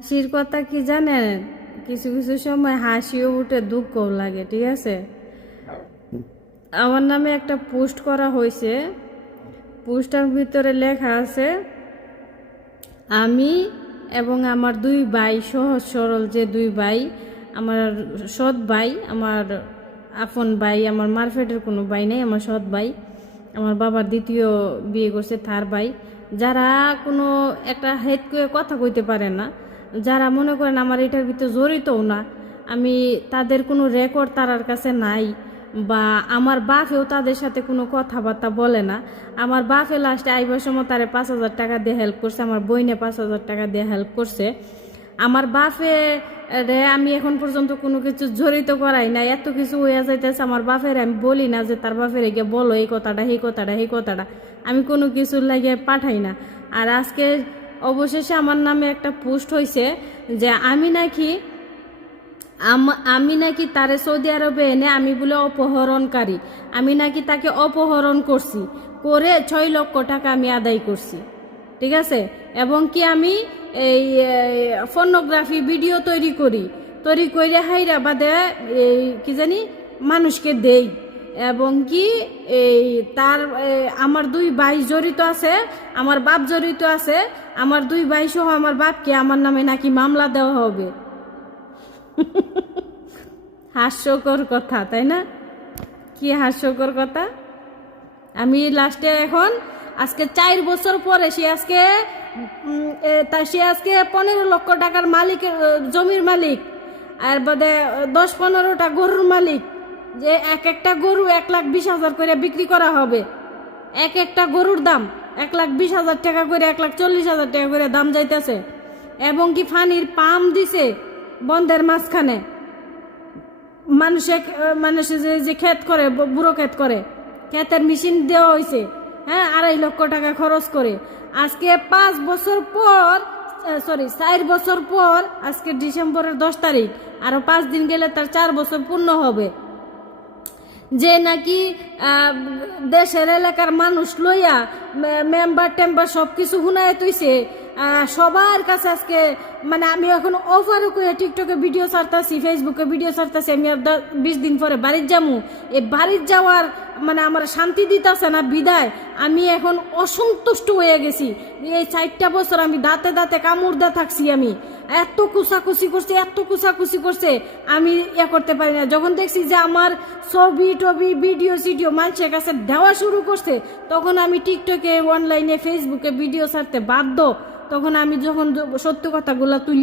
হাসির কথা কি জানেন? কিছু কিছু সময় হাসিও উঠে দুঃখও লাগে, ঠিক আছে? আমার নামে একটা পোস্ট করা হয়েছে। পোস্টার ভিতরে লেখা আছে, আমি এবং আমার দুই ভাই সহজ সরল, যে দুই ভাই, আমার সৎ ভাই, আমার আপন ভাই, আমার মারফেটের কোনো ভাই নেই, আমার সৎ ভাই, আমার বাবার দ্বিতীয় বিয়ে করছে, তার ভাই। যারা কোনো একটা হেড করে কথা কইতে পারে না যারা মনে করেন আমার এটার ভিতরে জড়িতও না, আমি তাদের কোনো রেকর্ড তারার কাছে নাই বা আমার বাপেও তাদের সাথে কোনো কথাবার্তা বলে না। আমার বাপে লাস্টে আইবার সময় তারে পাঁচ হাজার টাকা দিয়ে হেল্প করছে, আমার বইনে পাঁচ হাজার টাকা দিয়ে হেল্প করছে। আমার বাপে রে আমি এখন পর্যন্ত কোনো কিছু জড়িত করাই না এত কিছু হইয়া যাইতেছে, আমার বাপের আমি বলি না যে তার বাপের গিয়ে বলো এই কথাটা এই কথাটা এই কথাটা। আমি কোনো কিছু লাগে পাঠাই না। আর আজকে অবশেষে আমার নামে একটা পোস্ট হয়েছে যে আমি নাকি আম- নাকি তারে সৌদি আরবে এনে আমি বলে অপহরণকারী। আমি নাকি তাকে অপহরণ করছি। করে ছয় লক্ষ টাকা আমি আদায় করছি। ঠিক আছে? এবং কি আমি এই ফোনোগ্রাফি ভিডিও তৈরি করি। তৈরি করে হাইরাবাদে এই কি জানি মানুষকে দেই। এবং কি এই তার আমার দুই ভাই জড়িত আছে, আমার বাপ জড়িত আছে, আমার দুই ভাই সহ আমার বাপকে আমার নামে নাকি মামলা দেওয়া হবে। হাস্যকর কথা, তাই না? কি হাস্যকর কথা? আমি লাস্টে এখন, আজকে চার বছর পরে সে আজকে তা সে আজকে পনেরো লক্ষ টাকার মালিক জমির মালিক, আর বাদে দশ পনেরোটা গরুর মালিক। যে এক একটা গরু এক লাখ বিশ হাজার করে বিক্রি করা হবে। এক একটা গরুর দাম এক লাখ বিশ হাজার টাকা করে, এক লাখ চল্লিশ হাজার টাকা করে দাম যাইতেছে। এবং কি ফানির পাম দিছে বন্ধের মাঝখানে। মানুষে মানুষে যে যে ক্ষেত করে বুড়ো ক্ষেত করে, ক্ষেতের মেশিন দেওয়া হয়েছে হ্যাঁ আড়াই লক্ষ টাকা খরচ করে। আজকে পাঁচ বছর পর সরি চার বছর পর, আজকে ডিসেম্বরের দশ তারিখ। আরও পাঁচ দিন গেলে তার চার বছর পূর্ণ হবে। যে নাকি দেশের এলাকার মানুষ লইয়া মেম্বার টেম্বার সব কিছু শুনায় তুইছে সবার কাছে আজকে মানে আমি এখন অফারও করে টিকটকে ভিডিও ছাড়তাছি ফেসবুকে ভিডিও ছাড়তাছি, আমি আর বিশ দিন পরে বাড়ির যামু। এই বাড়ির যাওয়ার মানে আমার শান্তি দিতেছে না বিদায়। আমি এখন অসন্তুষ্ট হয়ে গেছি। এই চারটা বছর আমি দাঁতে দাঁতে কামড় দা থাকছি আমি। এত কুসাকুসি করছে, এত কুসাকুসি করছে, আমি ইয়ে করতে পারি না। যখন দেখছি যে আমার ছবি টবি ভিডিও সিডিও মানুষের কাছে দেওয়া শুরু করছে, তখন আমি টিকটকে অনলাইনে ফেসবুকে ভিডিও ছাড়তে বাধ্য। তখন আমি যখন সত্য কথাগুলো তুলি